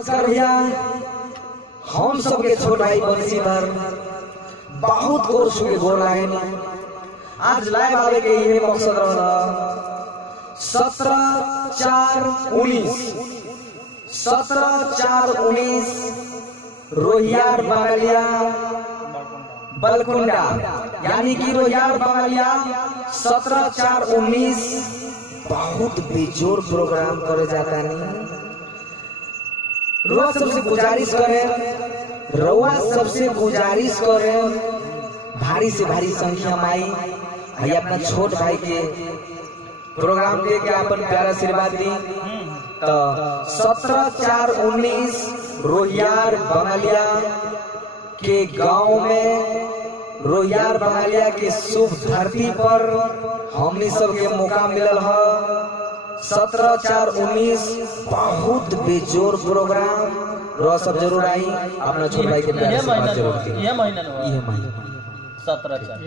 नमस्कार भैया, हम सबके छोट भाई बंशीधर बहुत कोर्स के गोर लागे। आज लाइव आवे के ये मकसद रहा 17/4/19 रोहियार बंगलिया बलकुंडा, यानी कि रोहियार बंगलिया 17/4/19 बहुत बेजोर प्रोग्राम करे जाता नहीं। रोज सबसे गुजारिश करे, रउआ सबसे गुजारिश करे, भारी से भारी संख्या में आई भाई अपना छोट भाई के प्रोग्राम देख के अपन प्यारा आशीर्वाद दी। तो 17/4/19 रोहियार बंगलिया के गांव में, रोहियार बंगलिया के शुभ धरती पर हमनी सबके मौका मिलल है। 17/4/19 बहुत बेजोर प्रोग्राम, रो सब जरूर आई अपना छोट भाई के प्यार से बात जरूर की। ये महीना 17/4